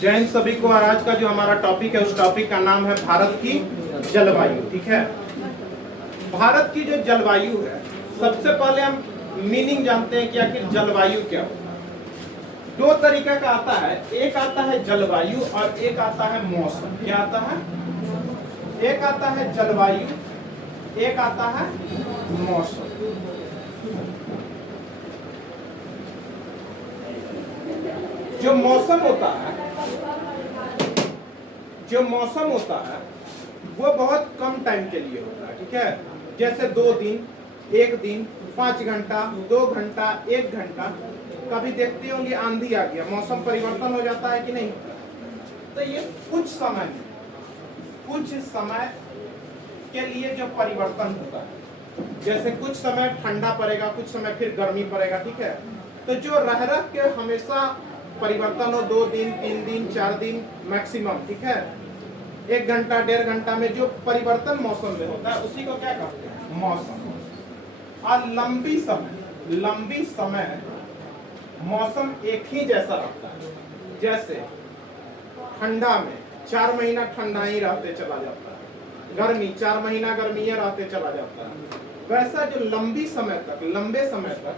जय हिंद सभी को। और आज का जो हमारा टॉपिक है उस टॉपिक का नाम है भारत की जलवायु। ठीक है, भारत की जो जलवायु है, सबसे पहले हम मीनिंग जानते हैं कि आखिर जलवायु क्या है। दो तरीके का आता है, एक आता है जलवायु और एक आता है मौसम। क्या आता है? एक आता है जलवायु, एक आता है मौसम। जो मौसम होता है, वो बहुत कम टाइम के लिए होता है। ठीक है, जैसे 2 दिन, 1 दिन, 5 घंटा, 2 घंटा, 1 घंटा। कभी देखते होंगे आंधी आ गया, मौसम परिवर्तन हो जाता है कि नहीं होता? तो ये कुछ समय के लिए जो परिवर्तन होता है, जैसे कुछ समय ठंडा पड़ेगा, कुछ समय फिर गर्मी पड़ेगा। ठीक है, तो जो रह के हमेशा परिवर्तन हो, 2 दिन, 3 दिन, 4 दिन मैक्सिमम। ठीक है, 1 घंटा, 1.5 घंटा में जो परिवर्तन मौसम में होता है उसी को क्या कहते हैं? मौसम। और लंबी समय मौसम एक ही जैसा रहता है। जैसे ठंडा में 4 महीना ठंडा ही रहते चला जाता है, गर्मी 4 महीना गर्मी रहते चला जाता है। वैसा जो लंबे समय तक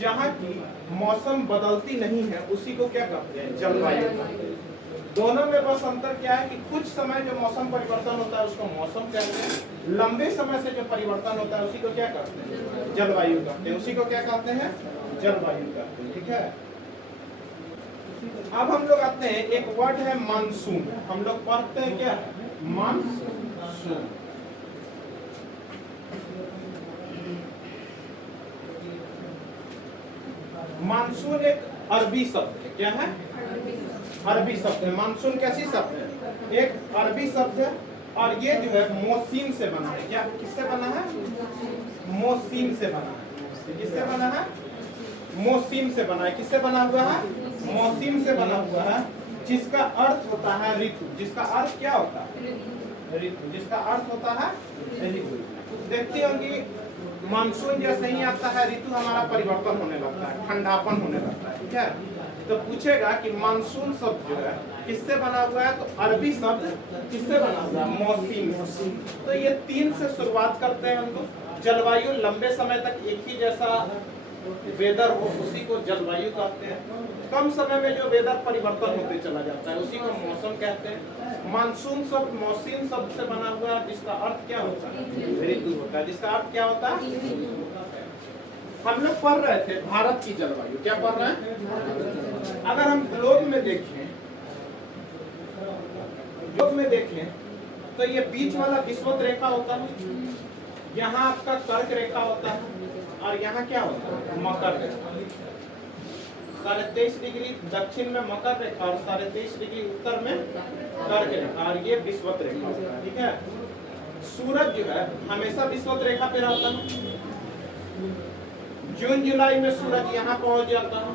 जहाँ की मौसम बदलती नहीं है उसी को क्या कहते हैं? जलवायु। दोनों में बस अंतर क्या है कि कुछ समय जो मौसम परिवर्तन होता है उसको मौसम कहते हैं, लंबे समय से जो परिवर्तन होता है उसी को क्या कहते हैं? जलवायु कहते हैं। उसी को क्या कहते हैं? जलवायु कहते हैं। ठीक है, अब हम लोग आते हैं, एक वर्ड है मानसून। हम लोग पढ़ते हैं क्या है? मानसून। मानसून एक अरबी शब्द है। क्या है? अरबी शब्द है। मानसून कैसी शब्द है? एक अरबी शब्द है। और ये जो है मोसीन से बना है। क्या किससे बना है? मोसीन से बना है। किससे बना है? मोसीन से बना है। किससे बना हुआ है? मोसीन से बना हुआ है, जिसका अर्थ होता है ऋतु। जिसका अर्थ क्या होता है? ऋतु। जिसका अर्थ होता है ऋतु। देखते होंगे मानसून जैसे ही आता है ऋतु हमारा परिवर्तन होने लगता है, ठंडापन होने लगता है। ठीक है, तो पूछेगा कि मानसून शब्द जो है किससे बना हुआ है? तो अरबी शब्द किससे बना हुआ है? मौसीन। तो ये 3 से शुरुआत करते हैं हम लोग। जलवायु लंबे समय तक एक ही जैसा वेदर हो उसी को जलवायु कहते हैं। कम समय में जो वेदर परिवर्तन होते चला जाता है उसी को मौसम कहते हैं। मानसून शब्द मौसीन शब्द से बना हुआ है, जिसका अर्थ क्या होता है? ऋतु होता है। जिसका अर्थ क्या होता है? हम लोग पढ़ रहे थे भारत की जलवायु। क्या पढ़ रहे हैं? अगर हम ग्लोब में देखें तो ये बीच वाला विषुवत रेखा होता है, यहाँ आपका कर्क रेखा होता है और यहाँ क्या होता है? मकर रेखा। 23.5 डिग्री दक्षिण में मकर रेखा और 23.5 डिग्री उत्तर में कर्क रेखा, और ये विषुवत रेखा होता है। ठीक है, सूरज जो है हमेशा विषुवत रेखा पे रहता है। जून जुलाई में सूरज यहाँ पहुंच जाता है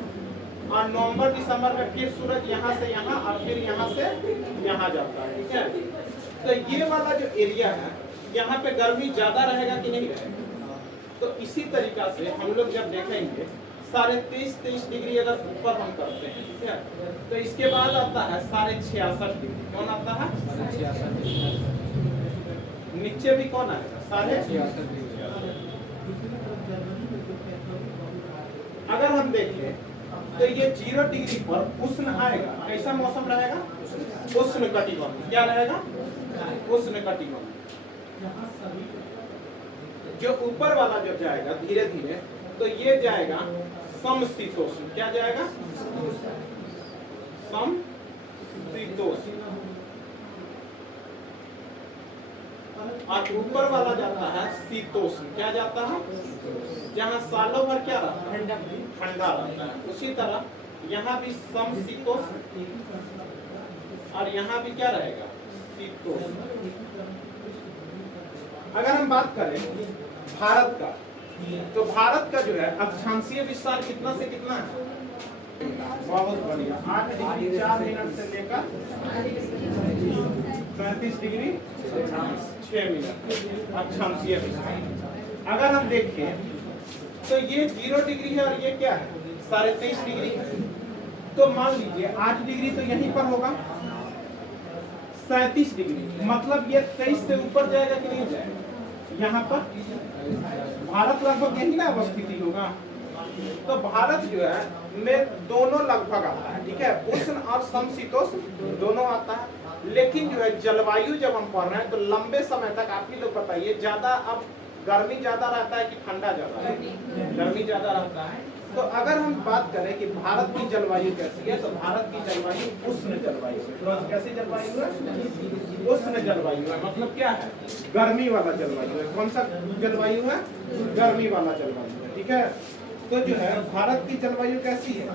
और नवंबर दिसंबर में फिर सूरज यहाँ से यहाँ और फिर यहाँ से यहाँ जाता है। ठीक है, तो ये वाला जो एरिया है यहाँ पे गर्मी ज्यादा रहेगा कि नहीं रहेगा? तो इसी तरीका से हम लोग जब देखेंगे 23.5 डिग्री अगर ऊपर हम करते हैं, ठीक है, तो इसके बाद आता है 66.5 डिग्री। कौन आता है? 66 डिग्री। नीचे भी कौन आएगा? 66.5 डिग्री। अगर हम देखें तो ये 0 डिग्री पर उष्ण आएगा। कैसा मौसम रहेगा? उष्ण कटिबंध। क्या रहेगा? उष्ण कटिबंध। जो ऊपर वाला जो जाएगा धीरे धीरे, तो ये जाएगा समशीतोष्ण। क्या जाएगा? समशीतोष्ण। और ऊपर वाला जाता है शीतोष्ण। क्या जाता है? जहाँ सालों भर क्या रहता है? ठंडा रहता है। उसी तरह यहाँ भी समशीतोष्ण और यहाँ भी क्या रहेगा? शीतोष्ण। अगर हम बात करें भारत का, तो भारत का जो है अक्षांशीय विस्तार कितना से कितना है? बहुत बढ़िया, 8 डिग्री 4 मिनट से लेकर 35 डिग्री 6 मिनट अक्षांशीय विस्तार। अगर हम देखें तो ये 0 डिग्री है और ये क्या है? 23.5 डिग्री है। तो मान लीजिए 8 डिग्री तो यहीं पर होगा, 37 डिग्री, मतलब ये 23 से ऊपर जाएगा कि नहीं जाएगा? यहाँ पर भारत लगभग यही ना अवस्थिति होगा। तो भारत जो है में दोनों लगभग आता है, ठीक है, उष्ण और समशीतोष्ण दोनों आता है। लेकिन जो है जलवायु जब हम पढ़ रहे हैं तो लंबे समय तक आप ही लोग बताइए, ज्यादा अब गर्मी ज्यादा रहता है कि ठंडा ज्यादा है? गर्मी ज्यादा रहता है। तो अगर हम बात करें कि भारत की जलवायु कैसी है, तो भारत की जलवायु उष्ण जलवायु है। कैसी जलवायु है? उष्ण जलवायु है। मतलब क्या है? गर्मी वाला जलवायु है। कौन सा जलवायु है? गर्मी वाला जलवायु है, ठीक है। तो जो है भारत की जलवायु कैसी है?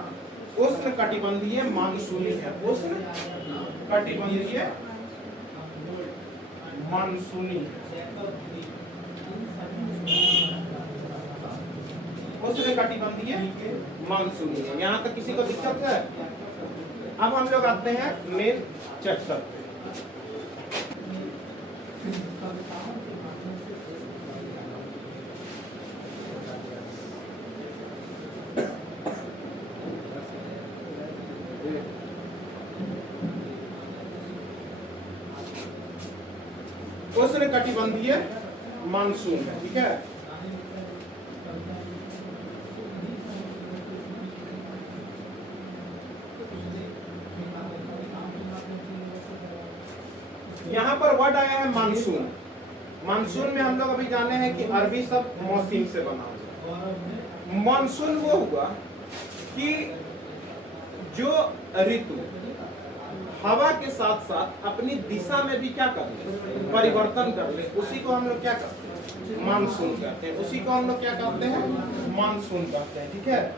उष्ण कटिबंधीय मानसूनी है। उष्ण कटिबंधीय मानसूनी, उष्ण कटिबंधीय मानसूनी है। यहाँ तक किसी को दिक्कत है? अब हम लोग आते हैं मेन चैप्टर पे। उष्ण कटिबंधीय मानसून है, ठीक है। यहाँ पर वर्ड आया है मानसून। मानसून में हम लोग अभी जाने हैं कि अरबी शब्द मौसम से बना है। मानसून वो हुआ कि जो ऋतु हवा के साथ साथ अपनी दिशा में भी क्या कर ले, परिवर्तन कर ले, उसी को हम लोग क्या करते हैं? मानसून कहते हैं। उसी को हम लोग क्या कहते हैं? मानसून कहते हैं, ठीक है।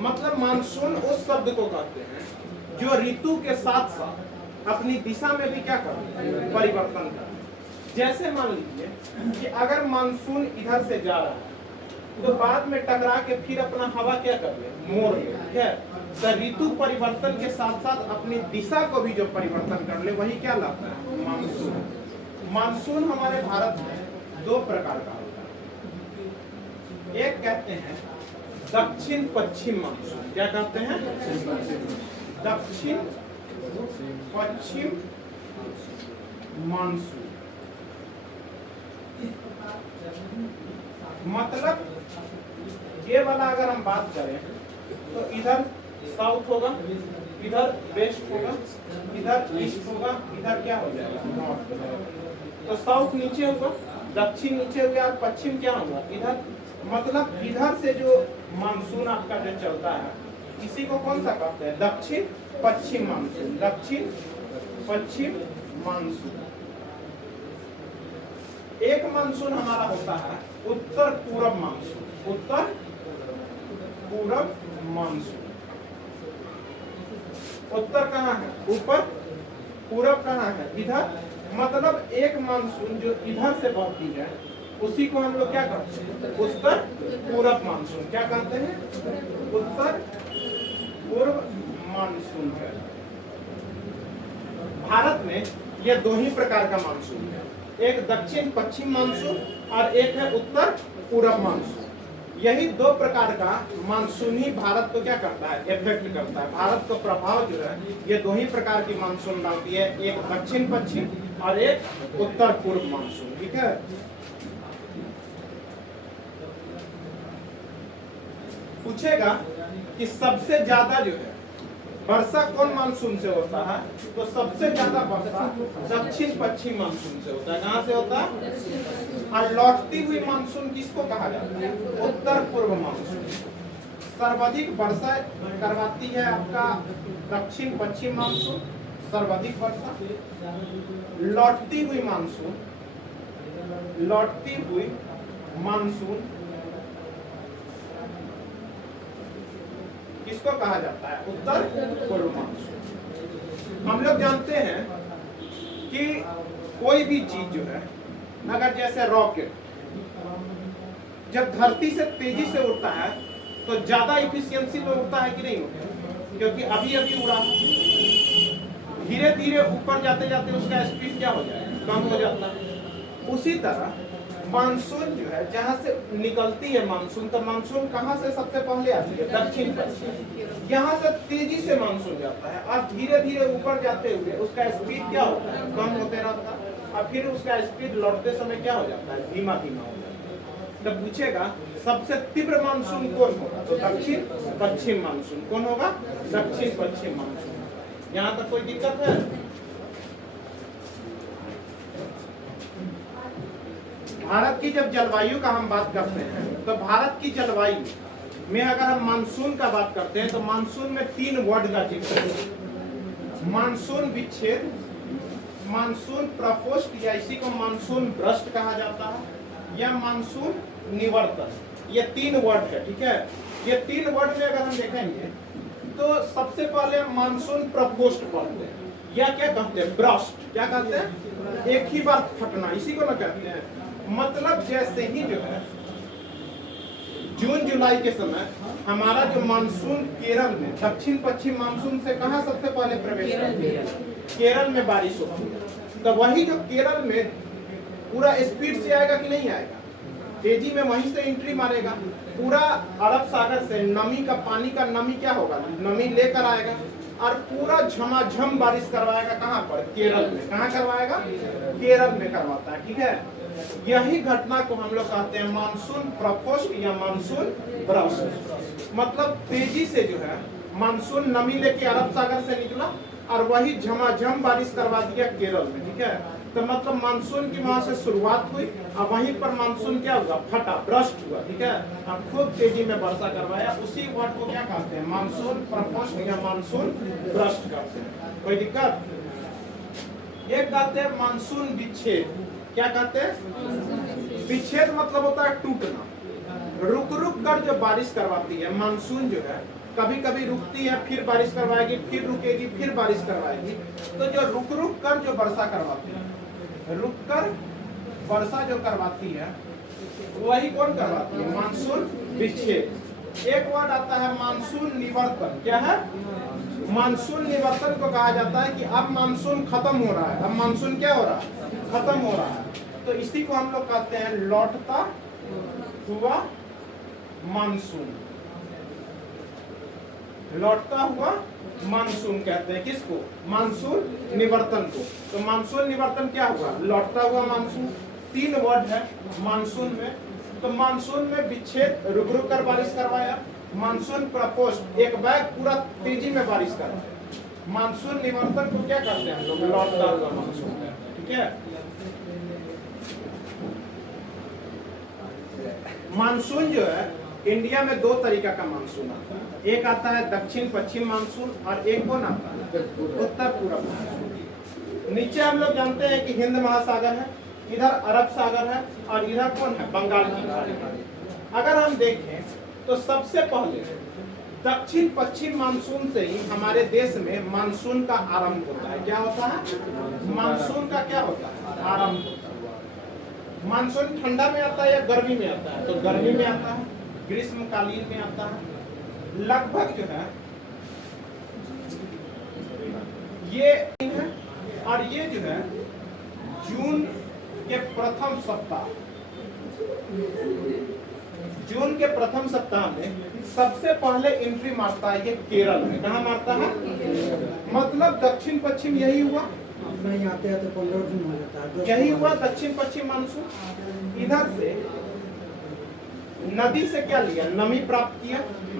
मतलब मानसून उस शब्द को कहते हैं जो ऋतु के साथ साथ अपनी दिशा में भी क्या कर, परिवर्तन कर। जैसे मान लीजिए कि अगर मानसून इधर से जा रहा है तो बाद में टकरा के फिर अपना हवा क्या कर ले, मोड़ ले, ठीक है। तो ऋतु परिवर्तन के साथ साथ अपनी दिशा को भी जो परिवर्तन कर ले वही क्या लाता है? मानसून। मानसून हमारे भारत में दो प्रकार का होता है। एक कहते हैं दक्षिण पश्चिम मानसून। क्या कहते हैं? दक्षिण पश्चिम मानसून। मतलब ये वाला अगर हम बात करें तो इधर साउथ होगा, इधर वेस्ट होगा, इधर ईस्ट होगा, इधर क्या हो जाएगा? नॉर्थ हो जाएगा। तो साउथ नीचे होगा, दक्षिण नीचे हो गया, और पश्चिम क्या होगा? इधर। मतलब इधर से जो मानसून आपका जो चलता है इसी को कौन सा कहते हैं? दक्षिण पश्चिम मानसून। दक्षिण पश्चिम मानसून। एक मानसून हमारा होता है उत्तर पूरब मानसून। उत्तर पूरब मानसून। उत्तर कहाँ है? ऊपर। पूरब कहाँ है? इधर। मतलब एक मानसून जो इधर से बहती है उसी को हम लोग क्या कहते हैं? उत्तर पूरब मानसून। क्या कहते हैं? उत्तर पूर्व मानसून है। भारत में ये दो ही प्रकार का मानसून है, एक दक्षिण पश्चिम मानसून और एक है उत्तर पूरब मानसून। यही दो प्रकार का मानसून ही भारत को क्या करता है? इफेक्ट करता है। भारत को प्रभाव जो है ये दो ही प्रकार की मानसून डालती है, एक दक्षिण पश्चिम और एक उत्तर पूर्व मानसून, ठीक है। पूछेगा कि सबसे ज्यादा जो है वर्षा कौन मानसून से होता है, तो सबसे ज्यादा वर्षा दक्षिण पश्चिम मानसून से होता है। कहाँ से होता है? और लौटती हुई मानसून किसको कहा जाता है? उत्तर पूर्व मानसून। सर्वाधिक वर्षा करवाती है आपका दक्षिण पश्चिम मानसून, सर्वाधिक वर्षा। लौटती हुई मानसून, लौटती हुई मानसून किसको कहा जाता है? उत्तर पूर्व मानसून। हम लोग जानते हैं कि कोई भी चीज जो है, अगर जैसे रॉकेट जब धरती से तेजी से उड़ता है तो ज्यादा इफिशियंसी में उड़ता है कि नहीं उड़ता? क्योंकि अभी अभी उड़ा, धीरे धीरे ऊपर जाते जाते उसका स्पीड क्या हो जाएगा? कम हो जाता है। उसी तरह मानसून जो है जहाँ से निकलती है मानसून, तो मानसून कहाँ से सबसे पहले आती है? दक्षिण पश्चिम। यहाँ से तेजी से मानसून जाता है और धीरे धीरे ऊपर जाते हुए उसका स्पीड क्या होता है? कम होते रहता है और फिर उसका स्पीड लौटते समय क्या हो जाता है? धीमा धीमा हो जाता है। तो पूछेगा सबसे तीव्र मानसून कौन होगा? तो दक्षिण पश्चिम मानसून। कौन होगा? दक्षिण पश्चिम मानसून। यहाँ तक कोई दिक्कत है? भारत की जब जलवायु का हम बात करते हैं तो भारत की जलवायु में अगर हम मानसून का बात करते हैं तो मानसून में 3 वर्ड का जिक्र है। मानसून विच्छेद, मानसून प्रकोष्ठ या इसी को मानसून भ्रष्ट कहा जाता है, या मानसून निवर्तन। ये 3 वर्ड है, ठीक है। ये 3 वर्ड में अगर हम देखेंगे तो सबसे पहले मानसून प्रकोष्ठ पढ़ते हैं, या क्या कहते हैं? भ्रष्ट। क्या कहते हैं? एक ही बार फटना, इसी को ना कहते हैं। मतलब जैसे ही जो है जून जुलाई के समय हमारा जो मानसून केरल में दक्षिण पश्चिम मानसून से कहां सबसे पहले प्रवेश करती है? केरल में बारिश होती है। तो वही जो केरल में पूरा स्पीड से आएगा कि नहीं आएगा? तेजी में वहीं से एंट्री मारेगा। पूरा अरब सागर से नमी का, पानी का नमी क्या होगा? नमी लेकर आएगा और पूरा झमाझम बारिश करवाएगा। कहाँ पर? केरल में। कहाँ करवाएगा? केरल में करवाता है, ठीक है। यही घटना को हम लोग कहते हैं मानसून प्रकोष्ठ या मानसून भ्रष्ट। मतलब तेजी से जो है मानसून नमी लेके अरब सागर से निकला और वही झमाझम बारिश करवा दिया केरल में, ठीक है। तो मतलब मानसून की वहां से शुरुआत हुई और वहीं पर मानसून क्या हुआ? फटा, भ्रष्ट हुआ, ठीक है। अब खूब तेजी में वर्षा करवाया। उसी वर्ड को क्या कहते हैं? मानसून प्रकोष्ठ या मानसून भ्रष्ट कहते हैं। कोई दिक्कत? एक कहते हैं मानसून विच्छेद। क्या कहते हैं? विच्छेद मतलब होता है टूटना। रुक रुक कर जो बारिश करवाती है मानसून जो है, कभी कभी रुकती है फिर बारिश करवाएगी, फिर रुकेगी फिर बारिश करवाएगी। तो जो रुक रुक कर जो वर्षा करवाती है, रुक कर वर्षा जो करवाती है वही कौन करवाती है? मानसून विच्छेद। एक वर्ड आता है मानसून निवर्तन। क्या है? मानसून निवर्तन को कहा जाता है कि अब मानसून खत्म हो रहा है। अब मानसून क्या हो रहा है? खत्म हो रहा है। तो इसी को हम लोग कहते हैं लौटता हुआ मानसून। लौटता हुआ मानसून कहते हैं किसको? मानसून निवर्तन को। तो मानसून निवर्तन क्या हुआ? लौटता हुआ मानसून। 3 वर्ड है मानसून में। तो मानसून में विच्छेद, रुक रुक कर बारिश करवाया। मानसून प्रकोष्ठ, एक बैग पूरा तेजी में बारिश करवाया। मानसून निवर्तन को क्या कहते हैं हम लोग? लौटता हुआ मानसून, ठीक है। मानसून जो है इंडिया में 2 तरीका का मानसून आता है। एक आता है दक्षिण पश्चिम मानसून और एक कौन आता है? उत्तर पूर्व मानसून। नीचे हम लोग जानते हैं कि हिंद महासागर है, इधर अरब सागर है और इधर कौन है? बंगाल की खाड़ी। अगर हम देखें तो सबसे पहले दक्षिण पश्चिम मानसून से ही हमारे देश में मानसून का आरंभ होता है। क्या होता है? मानसून का क्या होता है? आरंभ होता है। मानसून ठंडा में आता है या गर्मी में आता है? तो गर्मी में आता है, ग्रीष्मकालीन में आता है। लगभग जो है ये है और ये जो है जून के प्रथम सप्ताह, जून के प्रथम सप्ताह में सबसे पहले एंट्री मारता है ये केरल में। कहाँ मारता है? मतलब दक्षिण पश्चिम यही हुआ, नहीं आते हैं तो 15 दिन हो जाता है। यही हुआ दक्षिण पश्चिम मानसून। इधर से नदी से क्या लिया? नमी प्राप्त किया,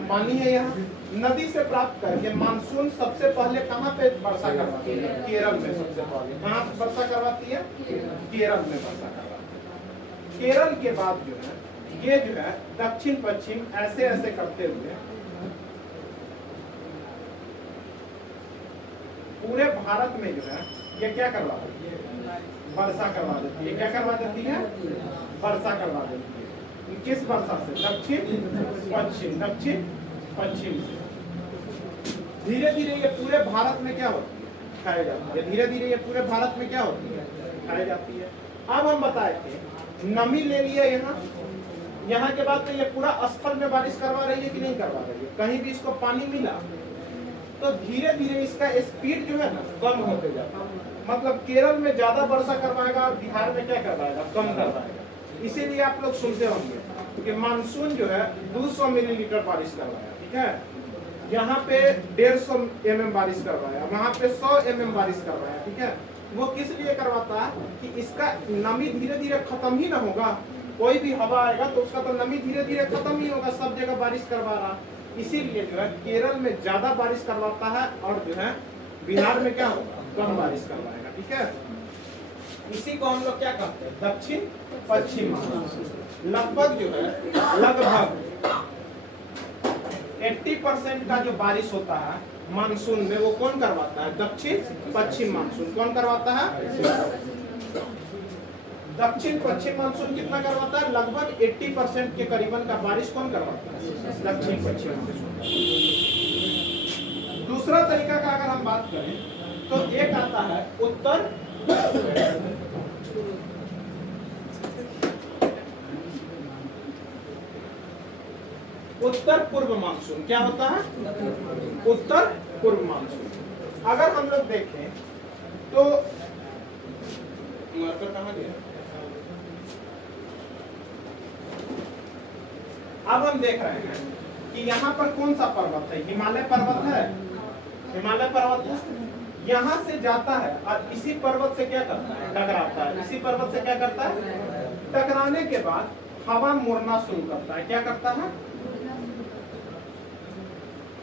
पानी है यहाँ, नदी से प्राप्त करके मानसून सबसे पहले कहाँ पे वर्षा करवाती है? केरल में सबसे पहले। कहाँ वर्षा करवाती है? केरल में वर्षा करवाती है। केरल के बाद जो है ये जो है दक्षिण पश्चिम ऐसे ऐसे करते हुए पूरे भारत में जो है ये क्या करवा देती है? वर्षा करवा देती है। क्या करवा देती है? वर्षा करवा देती है। किस वर्षा से? दक्षिण पश्चिम, दक्षिण पश्चिम से। धीरे धीरे ये पूरे भारत में क्या होती है? खाई जाती है। धीरे धीरे ये पूरे भारत में क्या होती है? खाई जाती है। अब हम बताए थे नमी ले लिया यहाँ के बाद तो ये पूरा स्थल में बारिश करवा रही है कि नहीं करवा रही है? कहीं भी इसको पानी मिला तो धीरे धीरे इसका स्पीड जो है ना कम होते जाता है। मतलब केरल में ज्यादा वर्षा करवाएगा और बिहार में क्या करवाएगा? कम करवाएगा। इसीलिए आप लोग सुनते होंगे कि मानसून जो है 200 मिलीलीटर बारिश करवाया, ठीक है, यहाँ पे 150 mm बारिश करवाया, वहाँ पे 100 mm बारिश करवाया, ठीक है। वो किस लिए करवाता है कि इसका नमी धीरे धीरे खत्म ही ना होगा, कोई भी हवा आएगा तो उसका तो नमी धीरे धीरे खत्म ही होगा, सब जगह बारिश करवा रहा। इसीलिए जो है केरल में ज्यादा बारिश करवाता है और जो है बिहार में क्या होगा, कम बारिश करवाएगा, ठीक है। इसी को हम लोग क्या कहते हैं, दक्षिण पश्चिम मानसून। लगभग जो है लगभग 80% का जो बारिश होता है मानसून में वो कौन करवाता है, दक्षिण पश्चिम मानसून। कौन करवाता है, दक्षिण पश्चिम मानसून कितना करवाता है, लगभग 80% के करीबन का बारिश कौन करवाता है, दक्षिण पश्चिम मानसून। दूसरा तरीका का अगर हम बात करें तो एक आता है उत्तर उत्तर पूर्व मानसून। क्या होता है, उत्तर पूर्व मानसून। अगर हम लोग देखें तो मार्कर कहाँ गया, अब हम देख रहे हैं कि यहाँ पर कौन सा पर्वत है, हिमालय पर्वत है, हिमालय पर्वत है, यहाँ से जाता है और इसी पर्वत से क्या करता है, टकराता है। इसी पर्वत से क्या करता है, टकराने के बाद हवा मुड़ना शुरू करता है। क्या करता है,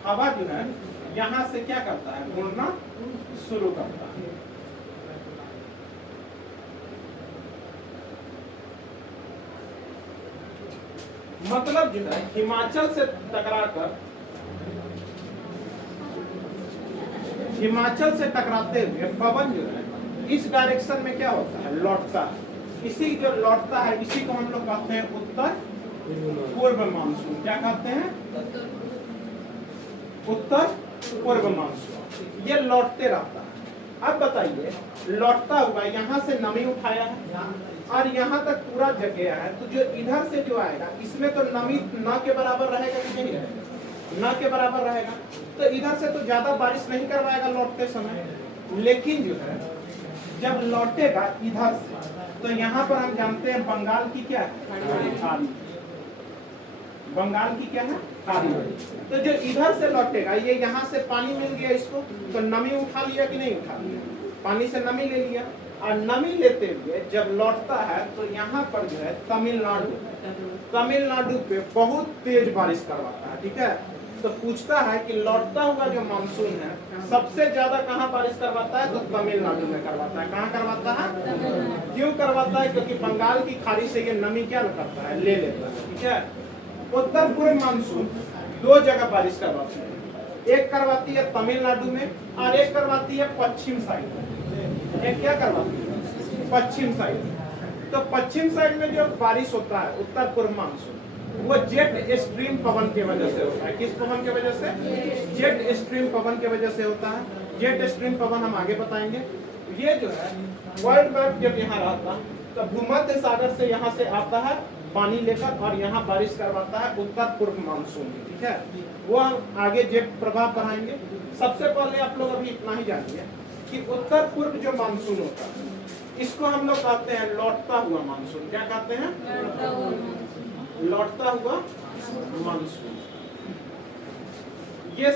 हवा जो है यहाँ से क्या करता है, मुड़ना शुरू करता है। मतलब जो है हिमाचल से टकराकर, हिमाचल से टकराते हुए पवन जो है इस डायरेक्शन में क्या होता है, लौटता है। इसी जो लौटता है इसी को हम लोग कहते हैं उत्तर पूर्व मानसून। क्या कहते हैं, उत्तर पूर्व मानसून। ये लौटते रहता है। अब बताइए, लौटता हुआ यहाँ से नमी उठाया है और यहाँ तक पूरा जग गया है, तो जो इधर से जो आएगा इसमें तो नमी न के बराबर रहेगा कि नहीं रहेगा, न के बराबर रहेगा, तो इधर से तो ज्यादा बारिश नहीं करवाएगा लौटते समय। लेकिन जो है जब लौटेगा इधर से तो यहाँ पर हम जानते हैं बंगाल की क्या है, खाड़ी। बंगाल की क्या है, खाड़ी। तो जो इधर से लौटेगा, ये यहाँ से पानी मिल गया इसको, तो नमी उठा लिया कि नहीं उठा लिया, पानी से नमी ले लिया। और नमी लेते हुए जब लौटता है तो यहाँ पर जो है तमिलनाडु पे बहुत तेज बारिश करवाता है, ठीक है। तो पूछता है कि लौटता हुआ जो मानसून है सबसे ज्यादा कहाँ बारिश करवाता है, तो तमिलनाडु में करवाता है। कहाँ करवाता है, क्यों करवाता है, क्योंकि बंगाल की खाड़ी से ये नमी क्या करता है, ले लेता है, ठीक है। उत्तर पूर्व मानसून दो जगह बारिश करवाती है, एक करवाती है तमिलनाडु में और एक करवाती है पश्चिम साइड में। एक क्या करवाती है, पश्चिम साइड। तो पश्चिम साइड में जो बारिश होता है उत्तर पूर्व मानसून, वो जेट स्ट्रीम पवन की वजह से होता है। किस पवन की वजह से, जेट स्ट्रीम पवन की वजह से होता है। जेट स्ट्रीम पवन हम आगे बताएंगे। ये जो है वर्ल्ड मैप जब यहाँ रहता तो भूमध्य सागर से यहाँ से आता है पानी लेकर और यहाँ बारिश करवाता है उत्तर पूर्व मानसून, ठीक है। वो हम आगे जेट प्रभाव बढ़ाएंगे। सबसे पहले आप लोग अभी इतना ही जानिए कि उत्तर पूर्व जो मानसून होता है इसको हम लोग कहते हैं लौटता हुआ मानसून। क्या कहते हैं, लौटता हुआ मानसून। ये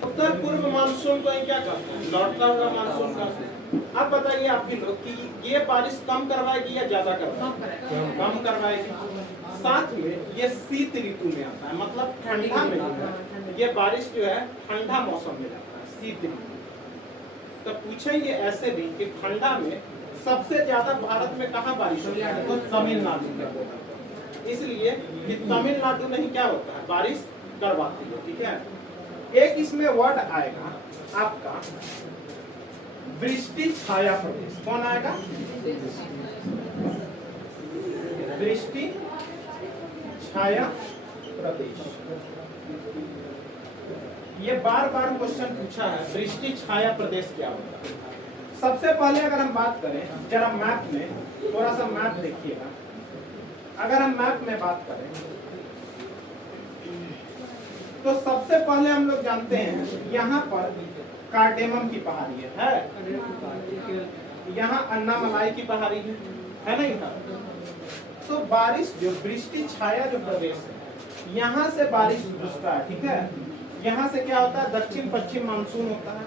उत्तर पूर्व मानसून को क्या कहते हैं, लौटता हुआ मानसून कहते हैं। अब बताइए आप भी लोग कि ये बारिश कम करवाएगी या ज्यादा करवाएगी, कम करवाएगी। साथ में ये शीत ऋतु में आता है, मतलब ठंडा में जो है ये बारिश जो है ठंडा मौसम में जाता है, शीत ऋतु। तो पूछेंगे ऐसे भी कि ठंडा में सबसे ज्यादा भारत में कहाँ बारिश होती है, तो तमिलनाडु में। इसलिए तमिलनाडु में ही क्या होता है, बारिश करवाती है, ठीक है। एक इसमें वर्ड आएगा आपका वृष्टि छाया प्रदेश। कौन आएगा, वृष्टि छाया प्रदेश। ये बार बार क्वेश्चन पूछा है, वृष्टि छाया प्रदेश क्या होता है। सबसे पहले अगर हम बात करें जरा मैप में, थोड़ा सा मैप देखिएगा। अगर हम मैप में बात करें तो सबसे पहले हम लोग जानते हैं यहाँ पर कार्डेमम की पहाड़ी है, यहाँ अन्नामलाई की पहाड़ी है ना इधर। तो बारिश जो वृष्टि छाया जो प्रदेश है, यहाँ से बारिश घुसता है, ठीक है। यहाँ से क्या होता है, दक्षिण पश्चिम मानसून होता है,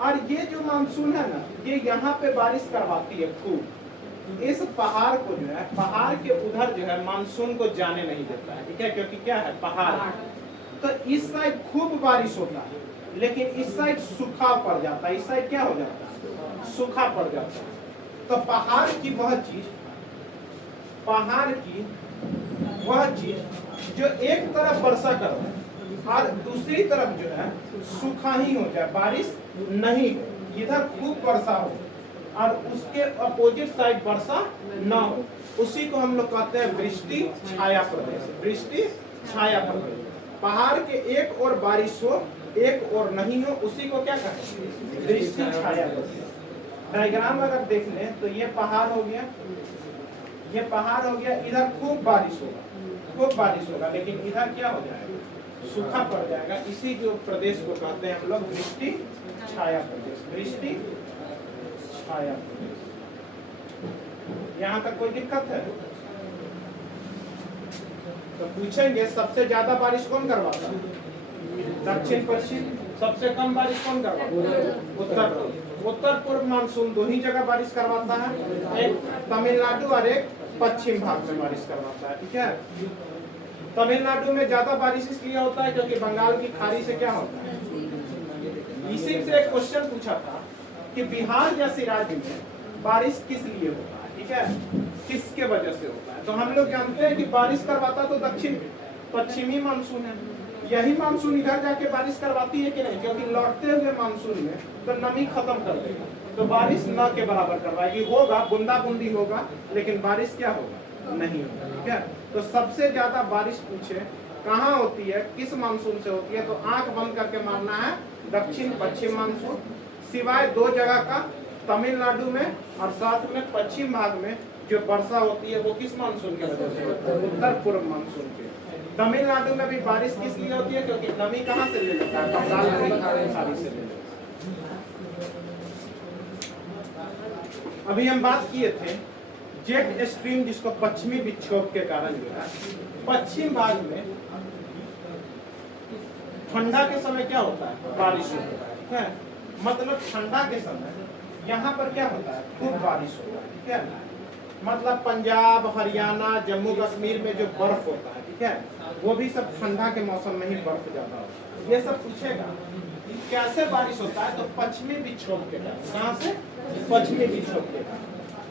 और ये जो मानसून है ना, ये यहाँ पे बारिश करवाती है खूब। इस पहाड़ को जो है, पहाड़ के उधर जो है मानसून को जाने नहीं देता है, ठीक है, क्योंकि क्या है, पहाड़। तो इस साइड खूब बारिश होता है, लेकिन इस साइड सूखा पड़ जाता है। इस साइड क्या हो जाता है, सूखा पड़ जाता है। तो पहाड़ की वह चीज, पहाड़ की वह चीज जो एक तरफ वर्षा कर रहा है और दूसरी तरफ जो है सूखा ही हो जाए, बारिश नहीं हो, इधर खूब वर्षा हो और उसके अपोजिट साइड वर्षा ना हो, उसी को हम लोग कहते हैं वृष्टि छाया प्रदेश। वृष्टि छाया प्रदेश, पहाड़ के एक और बारिश हो, एक और नहीं हो, उसी को क्या कहते हैं, वृष्टि छाया प्रदेश। डायग्राम अगर देख लें तो ये पहाड़ हो गया, ये पहाड़ हो गया, इधर खूब बारिश होगा, खूब बारिश होगा, लेकिन इधर क्या हो जाएगा, सूखा पड़ जाएगा। इसी जो प्रदेश को कहते हैं हम लोग वृष्टि छाया प्रदेश। वृष्टि छाया प्रदेश। यहाँ तक कोई दिक्कत है तो पूछेंगे, सबसे ज्यादा बारिश कौन करवाता है, दक्षिण पश्चिम। सबसे कम बारिश कौन करवाता है, उत्तर। उत्तर पूर्व मानसून दो ही जगह बारिश करवाता है, एक तमिलनाडु और एक पश्चिम भाग में बारिश करवाता है, ठीक है। तमिलनाडु में ज्यादा बारिश इसलिए होता है क्योंकि बंगाल की खाड़ी से क्या होता है। इसी से एक क्वेश्चन पूछा था कि बिहार जैसे राज्य में बारिश किस लिए होता है, ठीक है, किसके वजह से होता है। तो हम लोग जानते हैं कि बारिश करवाता तो दक्षिण पश्चिमी मानसून है, यही मानसून इधर जाके बारिश करवाती है कि नहीं, क्योंकि लौटते हुए मानसून में तो नमी खत्म कर देगा, तो बारिश न के बराबर करवाएगी। होगा बूंदा बूंदी होगा, लेकिन बारिश क्या होगा, नहीं होगा, ठीक है। तो सबसे ज्यादा बारिश पूछे कहाँ होती है, किस मानसून से होती है, तो आंख बंद करके मानना है दक्षिण पश्चिम मानसून, सिवाय दो जगह का, तमिलनाडु में और साथ में पश्चिम भाग में जो वर्षा होती है वो किस मानसून के वजह से होता है, उत्तर पूर्व मानसून के। तमिलनाडु में भी बारिश किस लिए होती है, क्योंकि नमी कहाँ से ले लेता है, बंगाल की खाड़ी से ले लेता है। अभी हम बात किए थे जेट स्ट्रीम, जिसको पश्चिमी विक्षोभ के कारण जो है पश्चिम भाग में ठंडा के समय क्या होता है, बारिश होता है, ठीक है। मतलब ठंडा के समय यहाँ पर क्या होता है, खूब बारिश होता है, ठीक है। मतलब पंजाब, हरियाणा, जम्मू कश्मीर में जो बर्फ होता है, ठीक है, वो भी सब ठंडा के मौसम में ही बर्फ ज्यादा होता है। ये सब पूछेगा कैसे बारिश होता है, तो पश्चिमी विक्षोभ के कारण। कहाँ से, पश्चिमी विक्षोभ के कारण।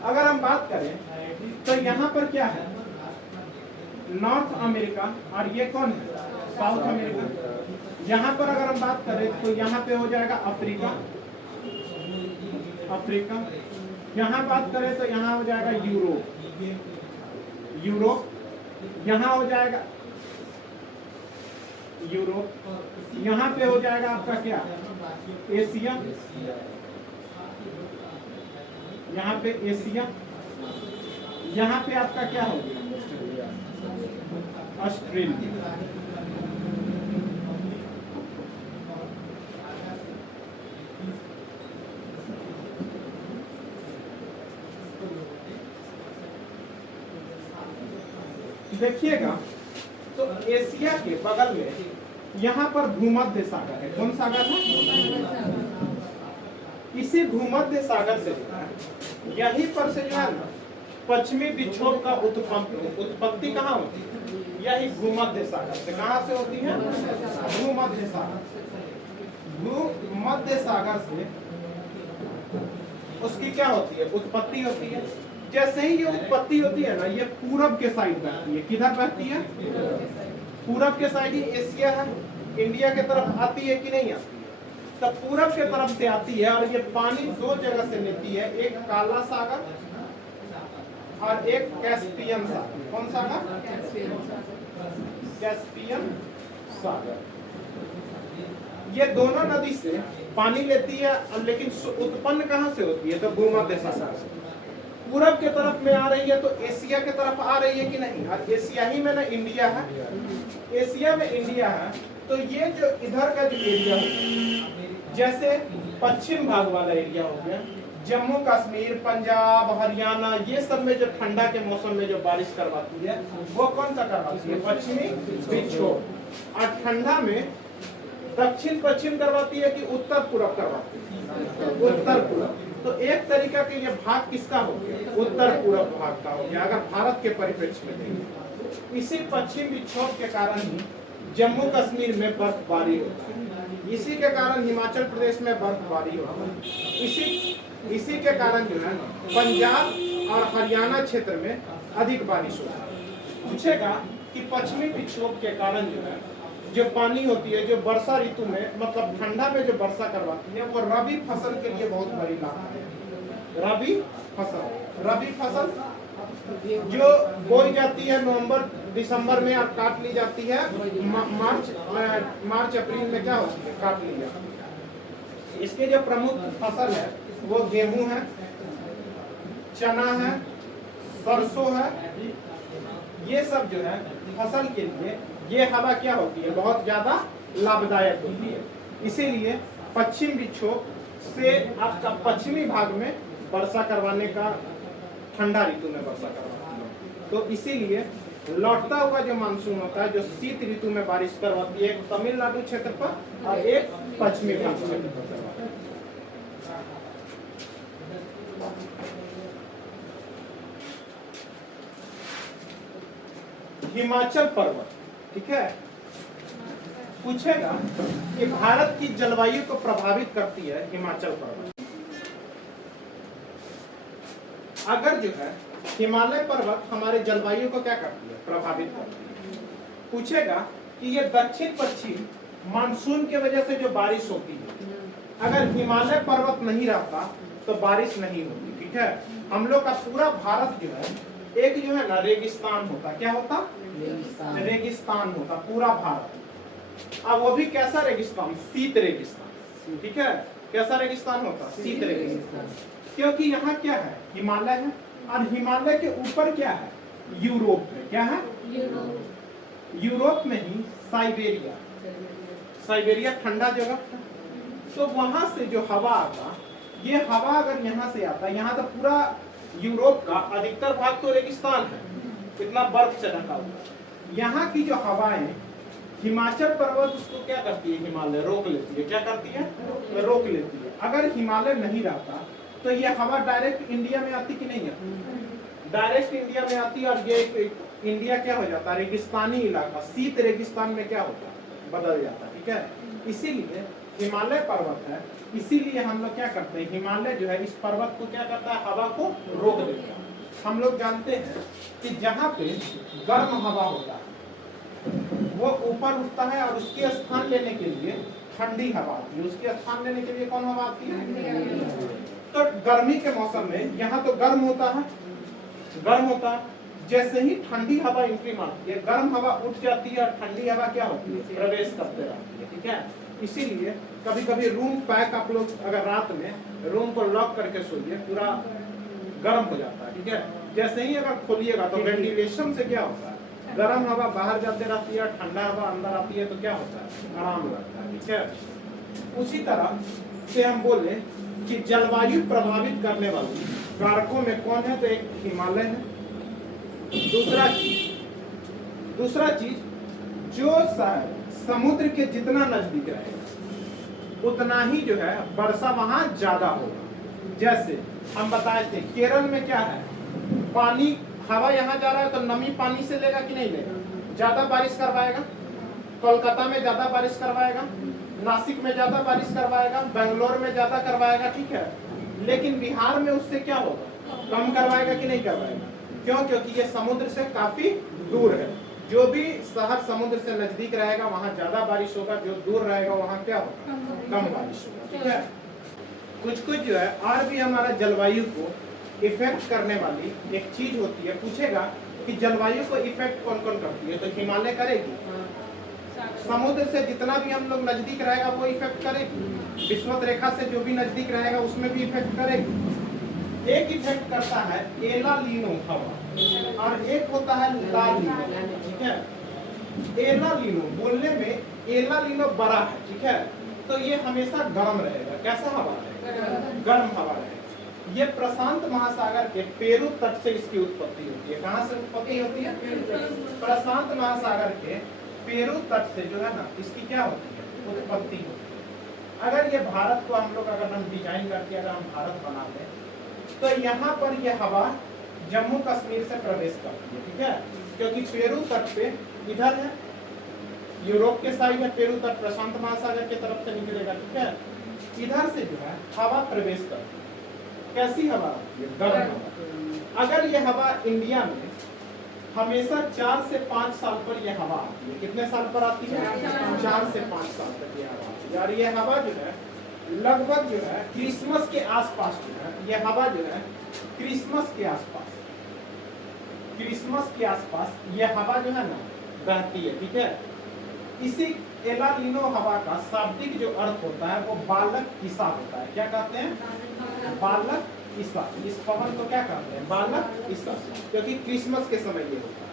अगर हम बात करें तो यहाँ पर क्या है, नॉर्थ अमेरिका, और ये कौन है, साउथ अमेरिका। यहाँ पर अगर हम बात करें तो यहाँ पे हो जाएगा अफ्रीका, अफ्रीका। यहाँ बात करें तो यहाँ हो जाएगा यूरोप, यूरोप। यहाँ हो जाएगा यूरोप। यहाँ पे हो जाएगा आपका क्या, एशिया, यहाँ पे एशिया। यहाँ पे आपका क्या हो गया, ऑस्ट्रेलिया। देखिएगा तो एशिया के बगल में यहाँ पर भूमध्य सागर है। कौन सागर है, इसी भूमध्य सागर से यहीं पर से जो है ना पश्चिमी विक्षोभ का उत्पत्ति कहाँ होती है, यही भूमध्य सागर से। कहाँ से होती है, भूमध्य सागर से। भूमध्य सागर से उसकी क्या होती है, उत्पत्ति होती है। जैसे ही ये उत्पत्ति होती है ना, ये पूरब के साइड बहती है। किधर बहती है, पूरब के साइड ही एशिया है, इंडिया के तरफ आती है कि नहीं आती है, तब पूरब के तरफ से आती है। और ये पानी दो जगह से लेती है, एक काला सागर और एक कैस्पियन सागर। कौन सागर, कैस्पियन सागर। ये दोनों नदी से पानी लेती है, लेकिन उत्पन्न कहाँ से होती है, तो भूमध्य सागर से। पूरब के तरफ में आ रही है तो एशिया के तरफ आ रही है कि नहीं, और एशिया ही में ना इंडिया है, एशिया में इंडिया है। तो ये जो इधर का जो एरिया है, जैसे पश्चिम भाग वाला एरिया हो गया, जम्मू कश्मीर, पंजाब, हरियाणा, ये सब में जो ठंडा के मौसम में जो बारिश करवाती है वो कौन सा करवाती है? पश्चिमी विक्षोभ। और ठंडा में दक्षिण पश्चिम करवाती है कि उत्तर पूर्व करवाती है? उत्तर पूर्व। तो एक तरीका के ये भाग किसका हो गया? उत्तर पूर्व भाग का हो गया, अगर भारत के परिप्रेक्ष्य में देखें। इसी पश्चिम विक्षोभ के कारण ही जम्मू कश्मीर में बर्फबारी होती है, इसी के कारण हिमाचल प्रदेश में बर्फबारी होती है, इसी के कारण जो है पंजाब और हरियाणा क्षेत्र में अधिक बारिश होती है। पूछेगा कि पश्चिमी विक्षोभ के कारण जो है जो पानी होती है, जो वर्षा ऋतु में मतलब ठंडा में जो वर्षा करवाती है, वो रबी फसल के लिए बहुत बड़ी लाभदायक है। रबी फसल जो बोई जाती है नवंबर दिसंबर में और काट ली जाती है मार्च अप्रैल में, क्या होती है? काट ली जाती है। इसके जो प्रमुख फसल है वो गेहूं है, चना है, सरसों है। ये सब जो है फसल के लिए ये हवा क्या होती है? बहुत ज्यादा लाभदायक होती है। इसीलिए पश्चिम विक्षोभ से आपका पश्चिमी भाग में वर्षा करवाने का, ठंडा ऋतु में वर्षा करवाती है। तो इसीलिए लौटता हुआ जो मानसून होता है, जो शीत ऋतु में बारिश करवाती है, एक तमिलनाडु क्षेत्र पर और एक पश्चिमी भाग क्षेत्र पर करवाती है। हिमाचल पर्वत, ठीक है। पूछेगा कि भारत की जलवायु को प्रभावित करती है हिमाचल पर्वत। अगर जो है हिमालय पर्वत हमारे जलवायु को क्या करती है? प्रभावित करती है। पूछेगा कि ये दक्षिण पश्चिम मानसून के वजह से जो बारिश होती है, अगर हिमालय पर्वत नहीं रहता तो बारिश नहीं होती, ठीक है। हम लोग का पूरा भारत जो है एक जो है ना रेगिस्तान होता, क्या होता? रेगिस्तान होता पूरा भारत। अब वो भी कैसा रेगिस्तान? शीत रेगिस्तान, ठीक है। कैसा रेगिस्तान होता? शीत रेगिस्तान। क्योंकि यहाँ क्या है? हिमालय है, और हिमालय के ऊपर क्या है? यूरोप में। क्या है? यूरोप में ही साइबेरिया। साइबेरिया ठंडा जगह है, तो वहां से जो हवा आता, ये हवा अगर यहाँ से आता, यहाँ तो पूरा यूरोप का अधिकतर भाग तो रेगिस्तान है, इतना बर्फ से ढका हुआ। यहाँ की जो हवाएं हिमाचल पर्वत उसको क्या करती है? हिमालय रोक लेती है। क्या करती है? रोक लेती है। अगर हिमालय नहीं रहता तो ये हवा डायरेक्ट इंडिया में आती कि नहीं आती? डायरेक्ट इंडिया में आती, और ये इंडिया क्या हो जाता? रेगिस्तानी इलाका, शीत रेगिस्तान में क्या होता? बदल जाता, ठीक है। इसीलिए हिमालय पर्वत है, इसीलिए हम लोग क्या करते हैं? हिमालय जो है इस पर्वत को क्या करता है? हवा को रोक देता है। हम लोग जानते हैं कि जहाँ पे गर्म हवा होता है वो ऊपर उठता है, और उसके स्थान लेने के लिए ठंडी हवा आती है। उसके स्थान लेने के लिए कौन हवा आती है? तो गर्मी के मौसम में यहाँ तो गर्म होता है, गर्म होता है। जैसे ही ठंडी हवा एंट्री मारती है, गर्म हवा उठ जाती है और ठंडी हवा क्या होती है? प्रवेश करते रहती है, ठीक है। इसीलिए कभी कभी रूम पैक आप लोग अगर रात में रूम को लॉक करके सोइए, पूरा गर्म हो जाता है, ठीक है। जैसे ही अगर खोलिएगा तो वेंटिलेशन से क्या होता है? गर्म हवा बाहर जाते रहती है, ठंडा हवा अंदर आती है, तो क्या होता है? आराम लगता है, ठीक है। उसी तरह से हम बोले कि जलवायु प्रभावित करने वाले कारकों में कौन है? तो एक हिमालय है। दूसरा चीज जो समुद्र के जितना नजदीक रहेगा उतना ही जो है वर्षा वहां ज्यादा होगा। जैसे हम बताए थे केरल में क्या है? पानी, हवा यहाँ जा रहा है तो नमी पानी से लेगा कि नहीं लेगा? ज्यादा बारिश करवाएगा। कोलकाता में ज्यादा बारिश करवाएगा, नासिक में ज्यादा बारिश करवाएगा, बेंगलोर में ज्यादा करवाएगा, ठीक है। लेकिन बिहार में उससे क्या होगा? कम करवाएगा कि नहीं करवाएगा? क्यों? क्योंकि ये समुद्र से काफी दूर है। जो भी शहर समुद्र से नजदीक रहेगा वहाँ ज्यादा बारिश होगा, जो दूर रहेगा वहाँ क्या होगा? कम बारिश होगा, ठीक है। कुछ जो है और भी हमारा जलवायु को इफेक्ट करने वाली एक चीज होती है। पूछेगा कि जलवायु को इफेक्ट कौन कौन करती है? तो हिमालय करेगी, समुद्र से जितना भी हम लोग नजदीक रहेगा वो इफेक्ट करेगी, विषुवत रेखा से जो भी नजदीक रहेगा उसमें भी इफेक्ट करेगी। एक इफेक्ट करता है एला लीनो हवा, और एक होता है ला लीनो, ठीक है। एला लीनो बोलने में एला लीनो बड़ा है, ठीक है। तो ये हमेशा गर्म रहेगा। कैसा हवा रहेगा? गर्म हवा रहेगा। ये प्रशांत महासागर के पेरू तट से इसकी उत्पत्ति होती है। कहाँ से उत्पत्ति होती है? प्रशांत महासागर के पेरू तट से जो है ना इसकी क्या होती है? उत्पत्ति होती है। अगर ये भारत को हम लोग अगर हम डिजाइन करके अगर हम भारत बना लें तो यहाँ पर ये हवा जम्मू कश्मीर से प्रवेश करती है, ठीक है, क्योंकि पेरू तट पे इधर है यूरोप के साइड है, पेरू तट प्रशांत महासागर की तरफ से निकलेगा, ठीक है, इधर से जो है हवा प्रवेश करती है। कैसी हवा? गर्म हवा। अगर ये हवा इंडिया में हमेशा 4 से 5 साल पर यह हवा आती है, कितने साल पर आती है? 4 से 5 साल तक ये हवा आती है। और ये हवा जो है लगभग जो है क्रिसमस के आसपास जो है ये हवा जो है क्रिसमस के आसपास ये हवा जो है ना बहती है, ठीक है। इसी एला नीनो हवा का शाब्दिक जो अर्थ होता है वो बालक ईसा होता है। क्या कहते हैं? बालक ईसा। इस पवन को क्या कहते हैं? बालक ईसा, क्योंकि क्रिसमस के समय ये होता है।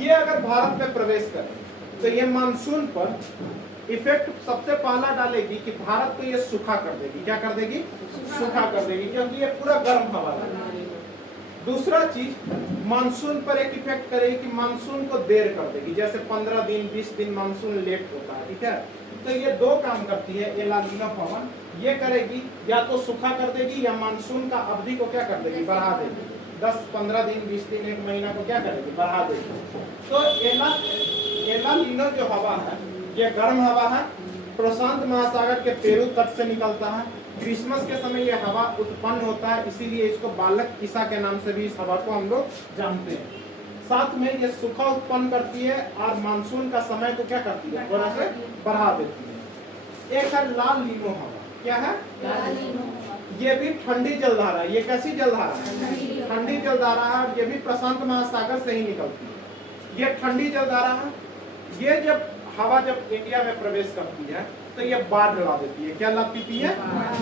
ये अगर भारत में प्रवेश करे तो ये मानसून पर इफेक्ट सबसे पहला डालेगी कि भारत को ये सूखा कर देगी। क्या कर देगी? सूखा कर देगी, क्योंकि ये पूरा गर्म हवा है। दूसरा चीज मानसून पर एक इफेक्ट करेगी कि मानसून को देर कर देगी, जैसे 15 दिन 20 दिन मानसून लेट होता है, ठीक है। तो ये दो काम करती है एला नीनो पवन, ये करेगी या तो सूखा कर देगी या मानसून का अवधि को क्या कर देगी? बढ़ा देगी। 10-15 दिन 20 दिन 1 महीना को क्या करेगी? बढ़ा देगी। तो एला नीनो जो हवा है ये गर्म हवा है, प्रशांत महासागर के पेरू तट से निकलता है। क्रिसमस के समय ये हवा उत्पन्न होता है, इसीलिए इसको बालक ईसा के नाम से भी इस हवा को हम लोग जानते हैं। साथ में ये सूखा उत्पन्न करती है और मानसून का समय को क्या करती है? थोड़ा से बढ़ा देती है। एक है लाल नीनो हवा। क्या है? ये भी ठंडी जलधारा है। ये कैसी जलधारा है? ठंडी जलधारा है, और ये भी प्रशांत महासागर से ही निकलती है। ये ठंडी जलधारा है। ये जब हवा जब इंडिया में प्रवेश करती है तो ये बाढ़ ला देती है। क्या ला देती है?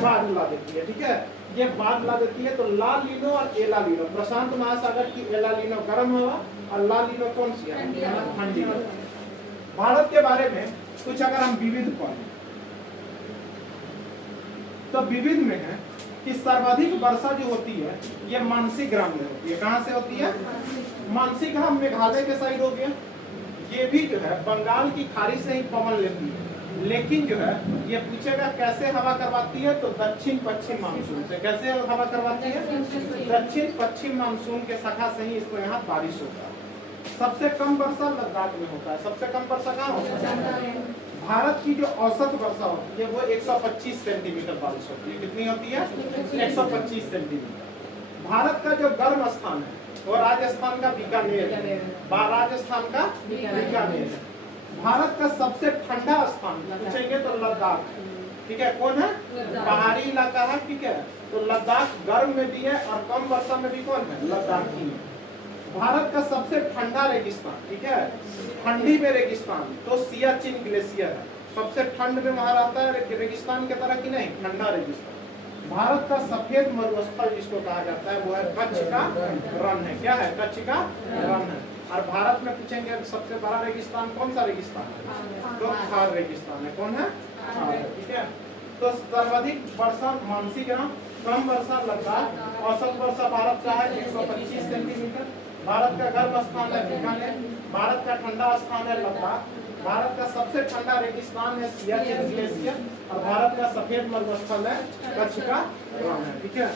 बाढ़ ला देती है, ठीक है। ये बाढ़ ला देती है। तो लाल नीनो और एला नीनो, प्रशांत महासागर की एला नीनो गर्म हवा और लाल नीनो कौन सी है? ठंडी हवा। भारत के बारे में कुछ अगर हम विविध पढ़ें तो विविध में है कि सर्वाधिक वर्षा जो होती है ये मानसी ग्राम में होती है। कहाँ से होती है? मानसी ग्राम मेघालय के साइड हो गया। ये भी जो है बंगाल की खाड़ी से ही पवन लेती है, लेकिन जो है ये पूछेगा कैसे हवा करवाती है, तो दक्षिण पश्चिम मानसून से। कैसे हवा करवाती है? दक्षिण पश्चिम मानसून के शाखा से ही इसको यहाँ बारिश होता है। सबसे कम वर्षा लद्दाख में होता है। सबसे कम वर्षा कहाँ होता है? भारत की जो औसत वर्षा होती है वो 125 सेंटीमीटर बारिश होती है। कितनी होती है? 125 सेंटीमीटर। भारत का जो गर्म स्थान है वो राजस्थान का बीकानेर है। राजस्थान का बीकानेर है। भारत का सबसे ठंडा स्थान पूछेंगे तो लद्दाख है, ठीक है। कौन है? पहाड़ी इलाका है, ठीक है। तो लद्दाख गर्म में भी है और कम वर्षा में भी कौन है? लद्दाख ही है। भारत का सबसे ठंडा रेगिस्तान, ठीक है, ठंडी में रेगिस्तान तो सियाचिन ग्लेशियर है। सबसे ठंड में वहां रहता है, रेगिस्तान की तरह की नहीं, ठंडा रेगिस्तान। भारत का सफेद मरुस्थल जिसको कहा जाता है वो है कच्छ का रण है। क्या है? कच्छ का रण है। और भारत में पूछेंगे सबसे बड़ा रेगिस्तान कौन सा रेगिस्तान है? तो थार रेगिस्तान है। कौन है? थार, ठीक है। तो सर्वाधिक वर्षा मानसी ग्राम, कम वर्षा लद्दाख, औसत वर्षा भारत का है 125 सेंटीमीटर। भारत का गर्म स्थान है बीकानेर। भारत का ठंडा स्थान है लद्दाख। भारत का सबसे ठंडा रेगिस्तान है सियाचिन ग्लेशियर और भारत का सफेद मरुस्थल है कच्छ का रण है, ठीक है।